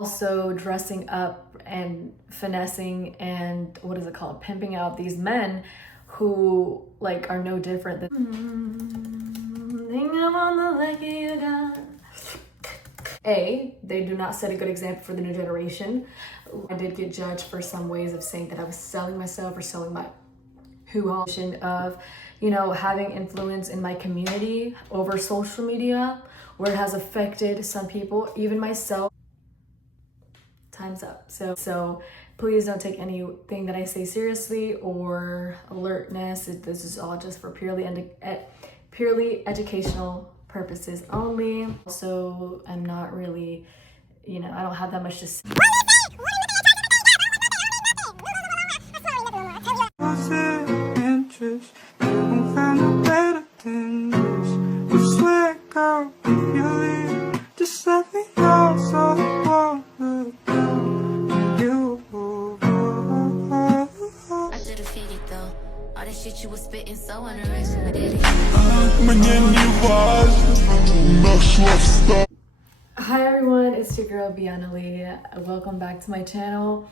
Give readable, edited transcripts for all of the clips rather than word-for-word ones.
also dressing up and finessing and what is it called, pimping out these men who like are no different than they do not set a good example for the new generation. I did get judged for some ways of saying that I was selling myself or selling my of, you know, having influence in my community over social media, where it has affected some people, even myself. Time's up. So please don't take anything that I say seriously or alertness. This is all just for purely educational purposes only. Also, I'm not really, you know, I don't have that much to say. Just let me know so I won't look down you. I did a figure though. All that shit you was spitting so unoriginal. I did it. Hi everyone, it's your girl Biana Lee. Welcome back to my channel.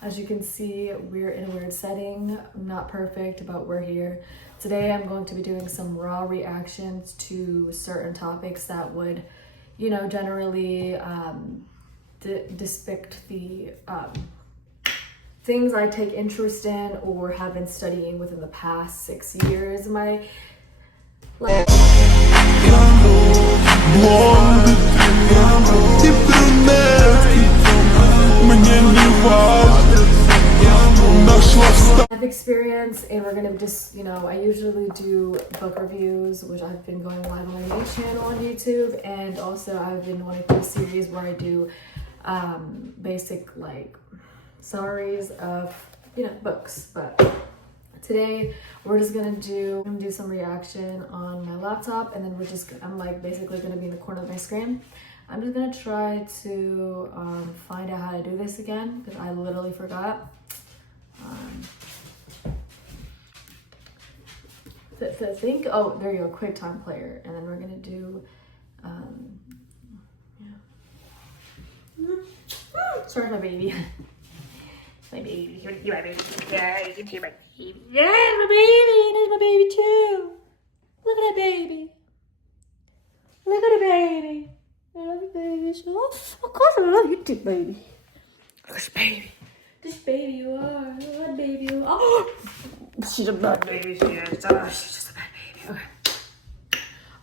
As you can see, we're in a weird setting. I'm not perfect, but we're here. Today I'm going to be doing some raw reactions to certain topics that would, you know, generally depict the things I take interest in or have been studying within the past 6 years. My life. Experience, and we're gonna just, you know, I usually do book reviews, which I've been going live on my new channel on YouTube, and also I've been wanting to do a series where I do basic like summaries of, you know, books. But today we're just gonna do some reaction on my laptop, and then I'm like basically gonna be in the corner of my screen. I'm just gonna try to find out how to do this again because I literally forgot. So think, oh, there you go, QuickTime Player. And then we're gonna do, sorry, my baby. My baby, you're my baby. Yeah, you can see my baby. Yeah, my baby, there's my baby too. Look at that baby. Look at the baby. I love you, baby. So, of course I love you too, baby. Look at this baby. This baby you are. What baby you are. Oh! She's a bad baby. She's just a bad baby. Okay.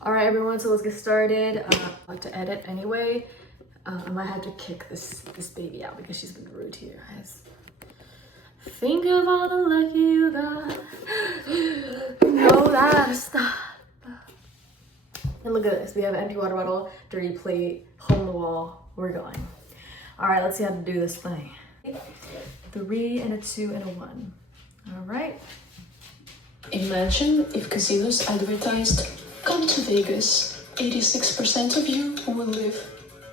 All right, everyone. So let's get started. I like to edit anyway. I might have to kick this baby out because she's been rude here, guys. Think of all the lucky you got. You know that stop. And look at this. We have an empty water bottle, dirty plate, hole in the wall. We're going. All right. Let's see how to do this thing. 3 and a 2 and a 1. All right. Imagine if casinos advertised, come to Vegas, 86% of you will live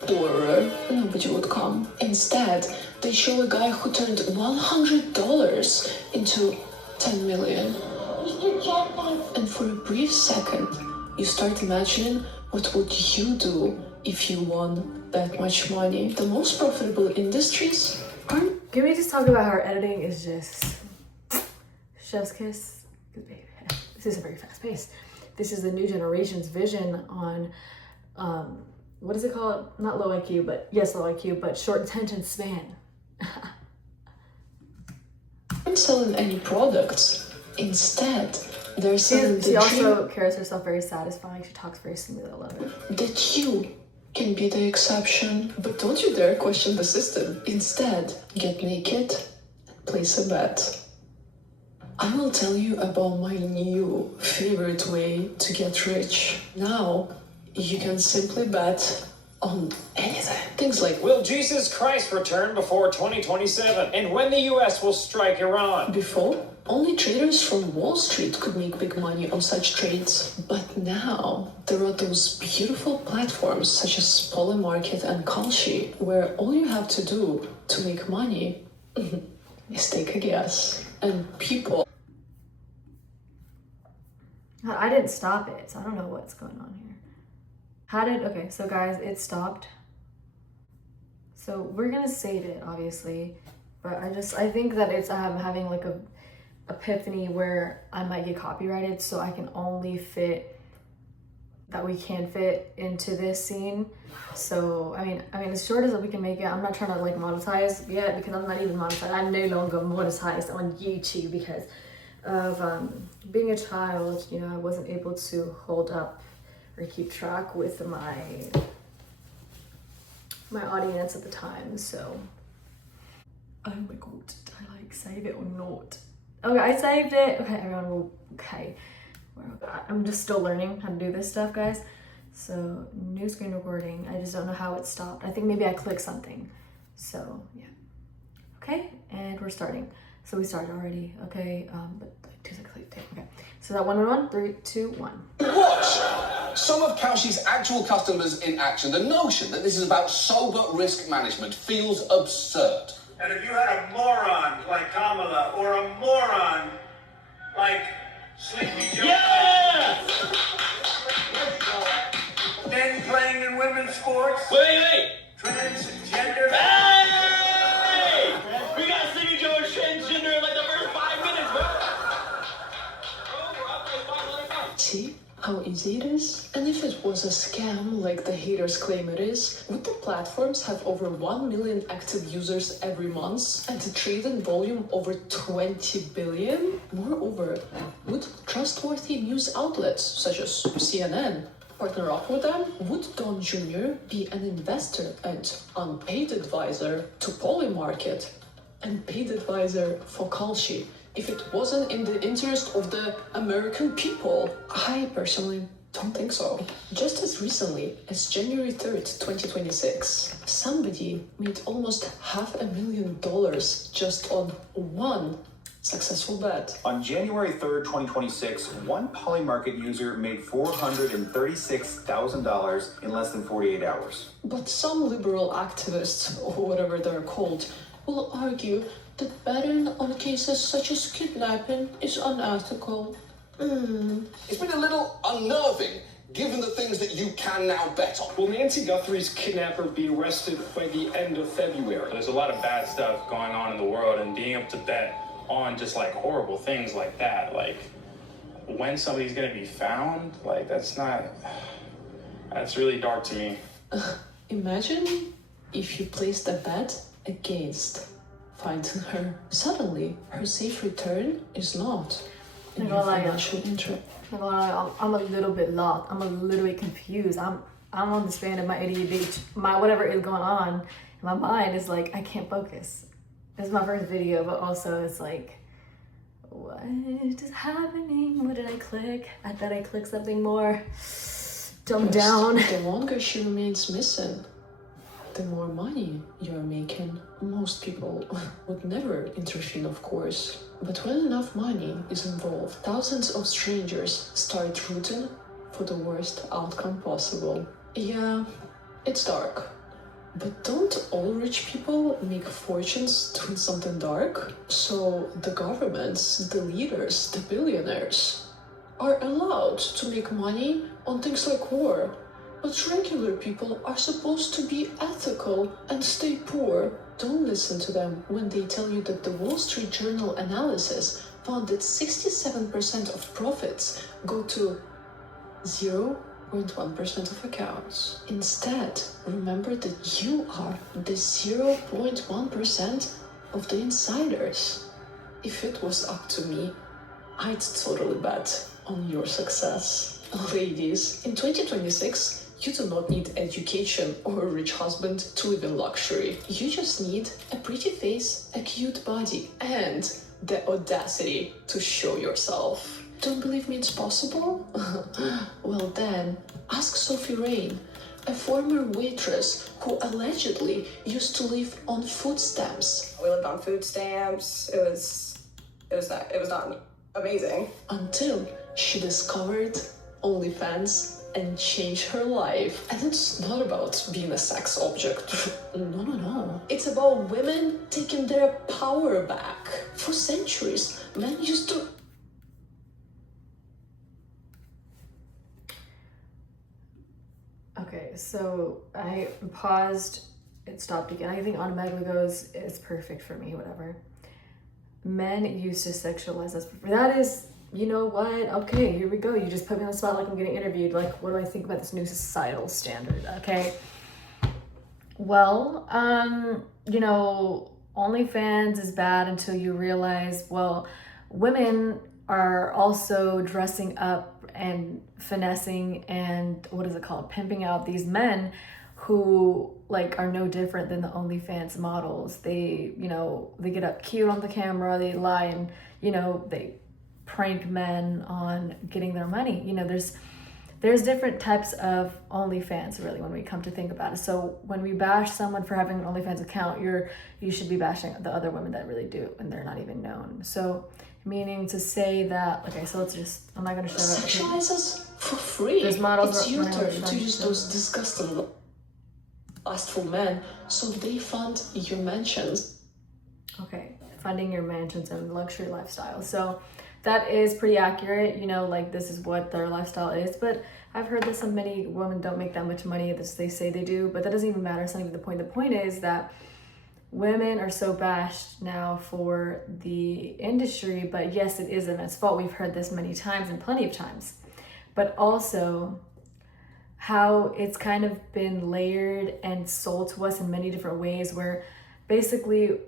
poorer, nobody would come. Instead, they show a guy who turned $100 into 10 million. And for a brief second, you start imagining what would you do if you won that much money. The most profitable industries are... Can we just talk about how our editing is just chef's kiss? Baby, this is a very fast pace. This is the new generation's vision on, what is it called? Not low IQ, but yes, low IQ, but short attention span. aren't selling any products. Instead, they're selling She also carries herself very satisfying. She talks very smooth. I love it. That you can be the exception. But don't you dare question the system. Instead, get naked and place a bet. I will tell you about my new favorite way to get rich. Now, you can simply bet on anything. Things like, will Jesus Christ return before 2027? And when the US will strike Iran? Before, only traders from Wall Street could make big money on such trades. But now, there are those beautiful platforms such as Polymarket and Kalshi, where all you have to do to make money is take a guess. And people... I didn't stop it, so I don't know what's going on here. Okay, so guys, it stopped. So we're gonna save it, obviously, but I think that it's having like a epiphany where I might get copyrighted, so I can only fit that we can fit into this scene. So I mean as short as we can make it. I'm not trying to like monetize yet because I'm not even monetized. I'm no longer monetized on YouTube because of being a child. You know, I wasn't able to hold up or keep track with my audience at the time. So oh my god, did I like save it or not? Okay, I saved it. Okay, everyone will okay. I'm just still learning how to do this stuff, guys. So new screen recording. I just don't know how it stopped. I think maybe I clicked something. So yeah. Okay, and we're starting. So we started already. Okay, but like 2 seconds late. Okay. So that 1 3 2 1. Watch some of Kalshi's actual customers in action. The notion that this is about sober risk management feels absurd. And if you had a moron like Kamala or a moron like Sleepy Joe, men playing in women's sports, Wait! transgender. Hey! We got Sleepy Joe and transgender in like the first 5 minutes, bro. We're up like 5. See how easy it is? And if it was a scam like the haters claim it is, would the platforms have over 1 million active users every month and a trading volume over 20 billion? Moreover, would trustworthy news outlets such as CNN partner up with them? Would Don Jr. be an investor and unpaid advisor to Polymarket and paid advisor for Kalshi if it wasn't in the interest of the American people? I personally don't think so. Just as recently as January 3rd, 2026, somebody made almost $500,000 just on one successful bet. On January 3rd, 2026, one Polymarket user made $436,000 in less than 48 hours. But some liberal activists, or whatever they're called, will argue that betting on cases such as kidnapping is unethical. It's been a little unnerving, given the things that you can now bet on. Will Nancy Guthrie's kidnapper be arrested by the end of February? There's a lot of bad stuff going on in the world, and being able to bet on just like horrible things like that, like when somebody's gonna be found, like that's really dark to me. Imagine if you placed a bet against finding her. Suddenly, her safe return is not in your financial interest. I'm a little bit lost. I'm a little bit confused. I'm on the span of my ADHD. My whatever is going on in my mind is like I can't focus. This is my first video, but also it's like, what is happening? What did I click? I thought I clicked something more. Dumb down. The longer she remains missing, the more money you're making. Most people would never intervene, of course. But when enough money is involved, thousands of strangers start rooting for the worst outcome possible. Yeah, it's dark. But don't all rich people make fortunes doing something dark? So the governments, the leaders, the billionaires are allowed to make money on things like war. But regular people are supposed to be ethical and stay poor. Don't listen to them when they tell you that the Wall Street Journal analysis found that 67% of profits go to 0.1% of accounts. Instead, remember that you are the 0.1% of the insiders. If it was up to me, I'd totally bet on your success. Ladies, in 2026, you do not need education or a rich husband to live in luxury. You just need a pretty face, a cute body, and the audacity to show yourself. Don't believe me it's possible? Well then, ask Sophie Rain, a former waitress who allegedly used to live on food stamps. We lived on food stamps. It was not amazing. Until she discovered OnlyFans and changed her life. And it's not about being a sex object. No. It's about women taking their power back. For centuries, men used to... Okay, so I paused it stopped again. I think automatically goes, it's perfect for me, whatever. Men used to sexualize us. That is, you know what? Okay, here we go. You just put me on the spot like I'm getting interviewed. Like, what do I think about this new societal standard? Okay. Well, you know, OnlyFans is bad until you realize, well, women are also dressing up and finessing and what is it called? Pimping out these men who like are no different than the OnlyFans models. They, you know, they get up cute on the camera, they lie and, you know, they prank men on getting their money. You know, there's different types of OnlyFans really when we come to think about it. So when we bash someone for having an OnlyFans account, you should be bashing the other women that really do and they're not even known. So meaning to say that, okay, so let's just, I'm not gonna show up. Sexualize us for free. There's models It's your running turn to use those disgusting lustful men so they fund your mansions. Okay, funding your mansions and luxury lifestyle. So that is pretty accurate, you know, like this is what their lifestyle is. But I've heard that so many women don't make that much money as they say they do, but that doesn't even matter. It's not even the point. The point is that women are so bashed now for the industry, but yes, it is a men's fault. We've heard this many times and plenty of times, but also how it's kind of been layered and sold to us in many different ways where basically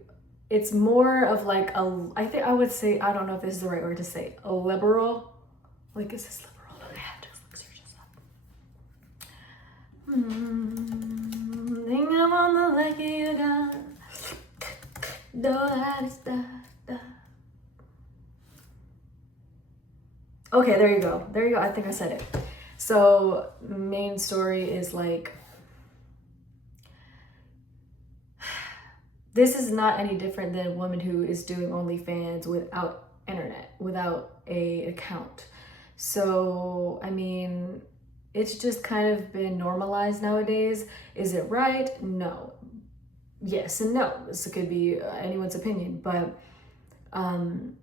it's more of like I think I would say, I don't know if this is the right word to say, a liberal, like is this liberal? I have to search this up. Think I'm on the lake you got. Okay, there you go. There you go. I think I said it. So main story is like, this is not any different than a woman who is doing OnlyFans without internet, without a account. So, I mean, it's just kind of been normalized nowadays. Is it right? No. Yes and no. This could be anyone's opinion, but, you know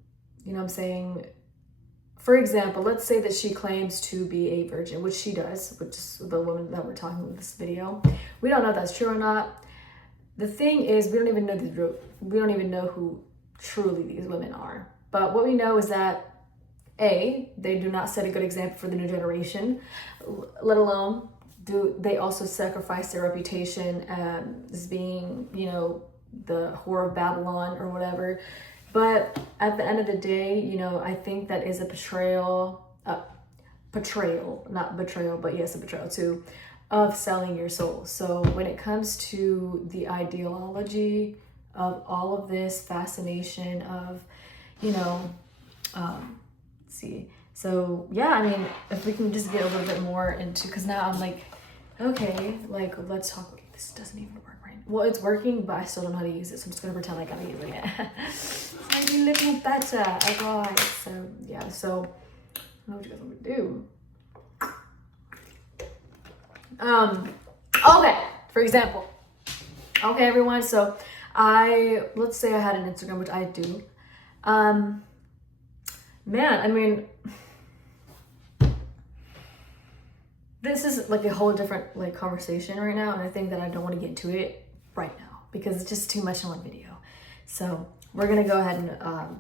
what I'm saying? For example, let's say that she claims to be a virgin, which she does, which is the woman that we're talking about in this video. We don't know if that's true or not. The thing is, we don't even know who truly these women are. But what we know is that A, they do not set a good example for the new generation, let alone do they also sacrifice their reputation as being, you know, the whore of Babylon or whatever. But at the end of the day, you know, I think that is a portrayal, not betrayal, but yes, a betrayal too, of selling your soul. So when it comes to the ideology of all of this fascination of, you know, let's see. So yeah, I mean, if we can just get a little bit more into, because now I'm like, okay, like let's talk. This doesn't even work right now. Well, it's working, but I still don't know how to use it, so I'm just gonna pretend like I'm using it. It's making me little better, alright. So yeah, so I don't know what you guys want me to do. Okay, for example, okay everyone, so let's say I had an Instagram, which I do. Man, I mean, this is like a whole different like conversation right now, and I think that I don't want to get into it right now because it's just too much in one video. So we're gonna go ahead and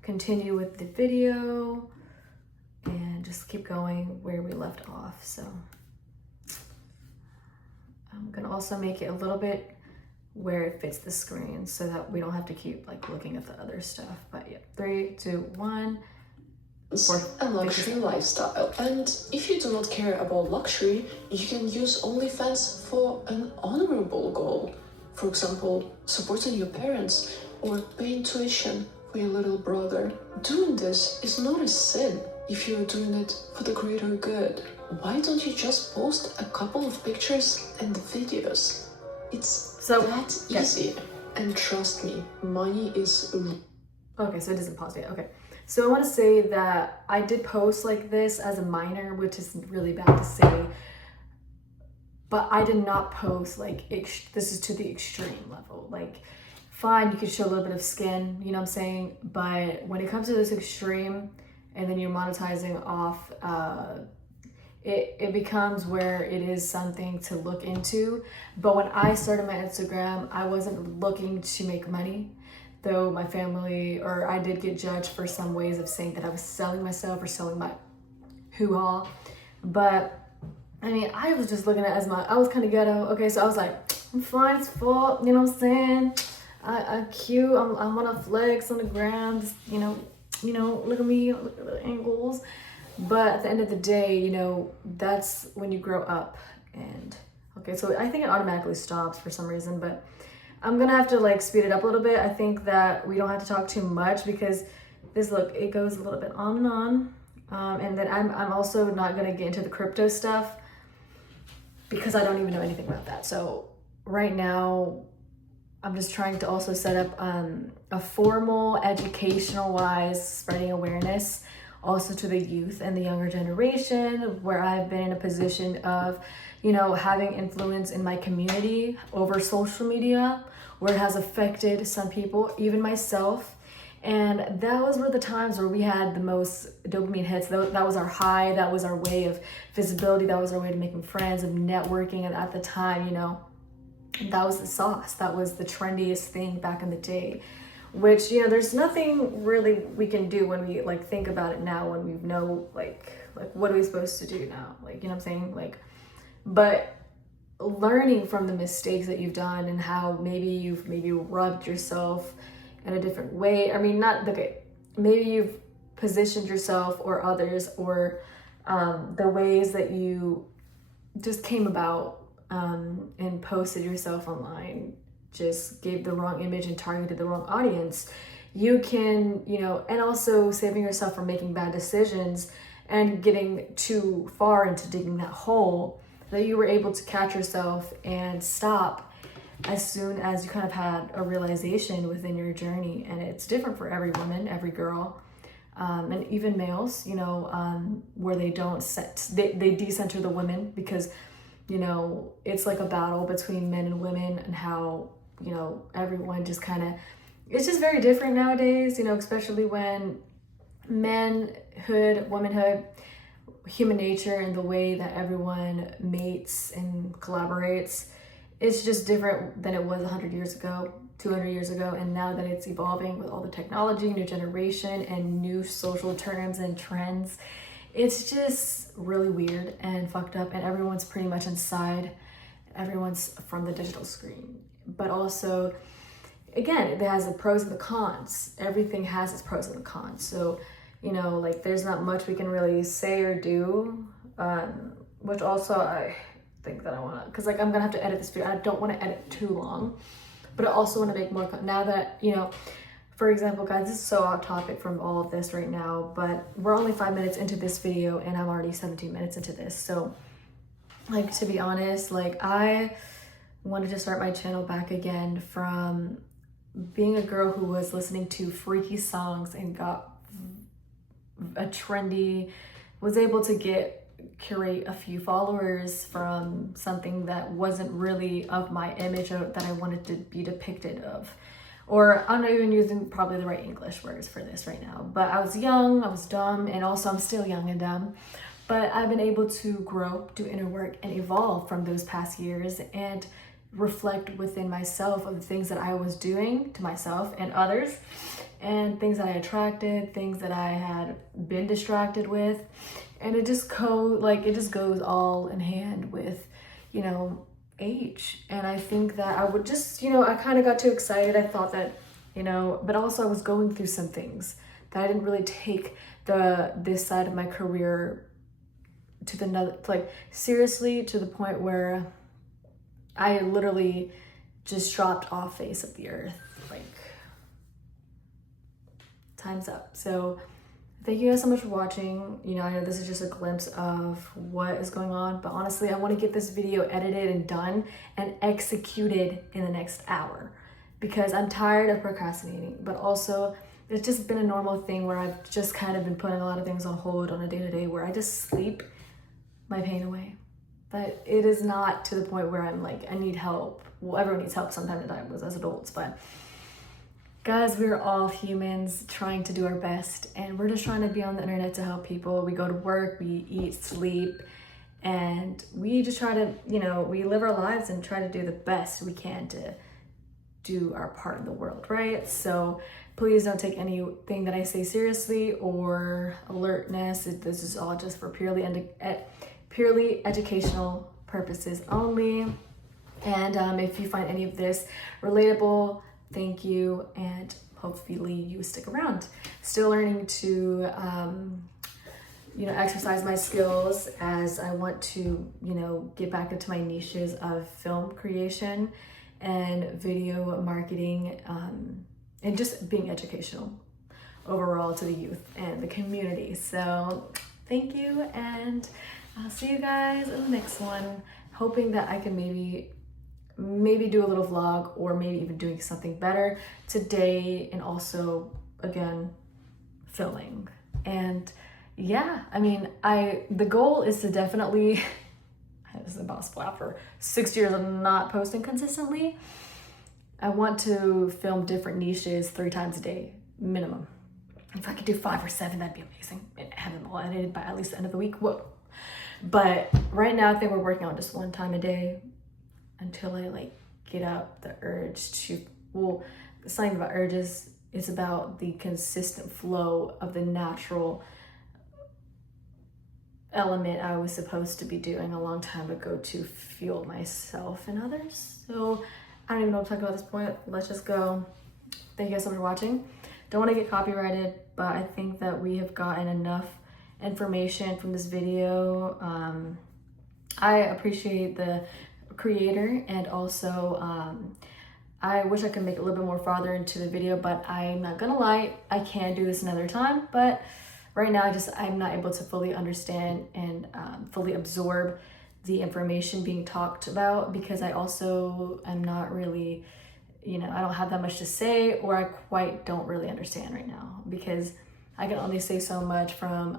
continue with the video and just keep going where we left off. So I'm gonna also make it a little bit where it fits the screen so that we don't have to keep like looking at the other stuff. But yeah, 3, 2, 1. A luxury lifestyle. And if you do not care about luxury, you can use OnlyFans for an honorable goal. For example, supporting your parents or paying tuition for your little brother. Doing this is not a sin if you're doing it for the greater good. Why don't you just post a couple of pictures and videos? It's that easy. And trust me, money is... Okay, so it doesn't pause yet. Okay. So I want to say that I did post like this as a minor, which is really bad to say, but I did not post like, this is to the extreme level. Like, fine, you could show a little bit of skin, you know what I'm saying? But when it comes to this extreme, and then you're monetizing off, it becomes where it is something to look into. But when I started my Instagram, I wasn't looking to make money, though my family, or I did get judged for some ways of saying that I was selling myself or selling my hoo-ha. But I mean, I was just looking at it as I was kind of ghetto. Okay, so I was like, I'm fine as fuck, you know what I'm saying? I'm cute, I'm on a flex on the ground, just, you know, look at me, look at the angles. But at the end of the day, you know, that's when you grow up. And okay, so I think it automatically stops for some reason, but I'm gonna have to like speed it up a little bit. I think that we don't have to talk too much because look, it goes a little bit on and on. And then I'm also not gonna get into the crypto stuff because I don't even know anything about that. So right now, I'm just trying to also set up a formal, educational-wise spreading awareness also to the youth and the younger generation, where I've been in a position of, you know, having influence in my community over social media, where it has affected some people, even myself. And those were the times where we had the most dopamine hits. That was our high, that was our way of visibility, that was our way of making friends, of networking. And at the time, you know, that was the sauce, that was the trendiest thing back in the day, which, you know, there's nothing really we can do when we like think about it now, when we know like what are we supposed to do now, like, you know what I'm saying, like, but learning from the mistakes that you've done and how maybe you've rubbed yourself in a different way. I mean, not okay, maybe you've positioned yourself or others, or the ways that you just came about and posted yourself online just gave the wrong image and targeted the wrong audience. You can, you know, and also saving yourself from making bad decisions and getting too far into digging that hole, that you were able to catch yourself and stop as soon as you kind of had a realization within your journey. And it's different for every woman, every girl, and even males, you know, where they don't they decenter the women, because, you know, it's like a battle between men and women, and how, you know, everyone just kind of, it's just very different nowadays, you know, especially when manhood, womanhood, human nature, and the way that everyone mates and collaborates, it's just different than it was 100 years ago, 200 years ago. And now that it's evolving with all the technology, new generation, and new social terms and trends, it's just really weird and fucked up, and everyone's pretty much inside. Everyone's from the digital screen. But also, again, it has the pros and the cons. Everything has its pros and the cons. So, you know, like, there's not much we can really say or do, which also I think that I want to, because like I'm gonna have to edit this video. I don't want to edit too long, but I also want to make more now that, you know, for example, guys, this is so off topic from all of this right now, but we're only 5 minutes into this video and I'm already 17 minutes into this. So, like, to be honest, like, I wanted to start my channel back again from being a girl who was listening to freaky songs and got a trendy, was able to curate a few followers from something that wasn't really of my image that I wanted to be depicted of. Or I'm not even using probably the right English words for this right now, but I was young, I was dumb, and also I'm still young and dumb. But I've been able to grow, do inner work, and evolve from those past years, and reflect within myself of the things that I was doing to myself and others, and things that I attracted, things that I had been distracted with. And it just goes all in hand with, you know, age. And I think that I would just, you know, I kind of got too excited. I thought that, you know, but also I was going through some things that I didn't really take this side of my career to the, like, seriously, to the point where I literally just dropped off face of the earth. Like, time's up. So thank you guys so much for watching. You know, I know this is just a glimpse of what is going on, but honestly, I want to get this video edited and done and executed in the next hour, because I'm tired of procrastinating. But also, it's just been a normal thing where I've just kind of been putting a lot of things on hold on a day-to-day, where I just sleep my pain away. But it is not to the point where I'm like, I need help. Well, everyone needs help sometimes as adults, but guys, we're all humans trying to do our best, and we're just trying to be on the internet to help people. We go to work, we eat, sleep, And we just try to, you know, we live our lives and try to do the best we can to do our part in the world, right? So please don't take anything that I say seriously or alertness. This is all just for purely educational purposes only. And if you find any of this relatable, thank you, and hopefully you stick around. Still learning to you know, exercise my skills as I want to, you know, get back into my niches of film creation and video marketing, and just being educational overall to the youth and the community. So thank you, and I'll see you guys in the next one. Hoping that I can maybe do a little vlog, or maybe even doing something better today, and also again filming. And yeah, I mean, the goal is to definitely, this is about to splat for 6 years of not posting consistently. I want to film different niches 3 times a day minimum. If I could do 5 or 7, that'd be amazing, and have them all edited by at least the end of the week. Whoa. But right now I think we're working on just 1 time a day until I like get up the urge to, well, it's not even about urges, it's about the consistent flow of the natural element I was supposed to be doing a long time ago to fuel myself and others. So I don't even know what to talk about at this point. Let's just go. Thank you guys so much for watching. Don't want to get copyrighted, but I think that we have gotten enough information from this video. I appreciate the creator, and also I wish I could make it a little bit more farther into the video, but I'm not gonna lie, I can do this another time. But right now, I'm not able to fully understand and fully absorb the information being talked about, because I also am not really, you know, I don't have that much to say, or I quite don't really understand right now, because I can only say so much from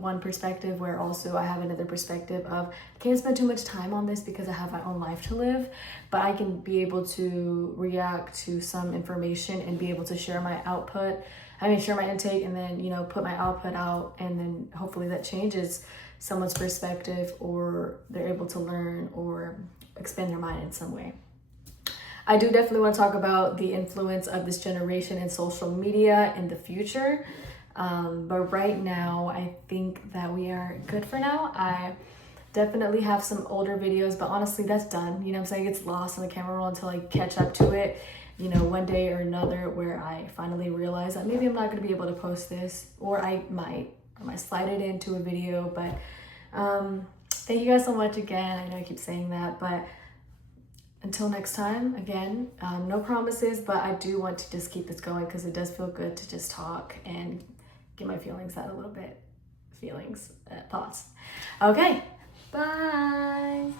one perspective, where also I have another perspective of, I can't spend too much time on this because I have my own life to live, but I can be able to react to some information and be able to share my output. I mean, share my intake, and then, you know, put my output out, and then hopefully that changes someone's perspective, or they're able to learn or expand their mind in some way. I do definitely want to talk about the influence of this generation in social media in the future. But right now, I think that we are good for now. I definitely have some older videos, but honestly, that's done. You know what I'm saying? It's lost in the camera roll until I catch up to it, you know, one day or another, where I finally realize that maybe I'm not going to be able to post this, or I might slide it into a video. But thank you guys so much again. I know I keep saying that, but until next time, again, no promises, but I do want to just keep this going, because it does feel good to just talk and get my feelings out a little bit. Thoughts. Okay, bye.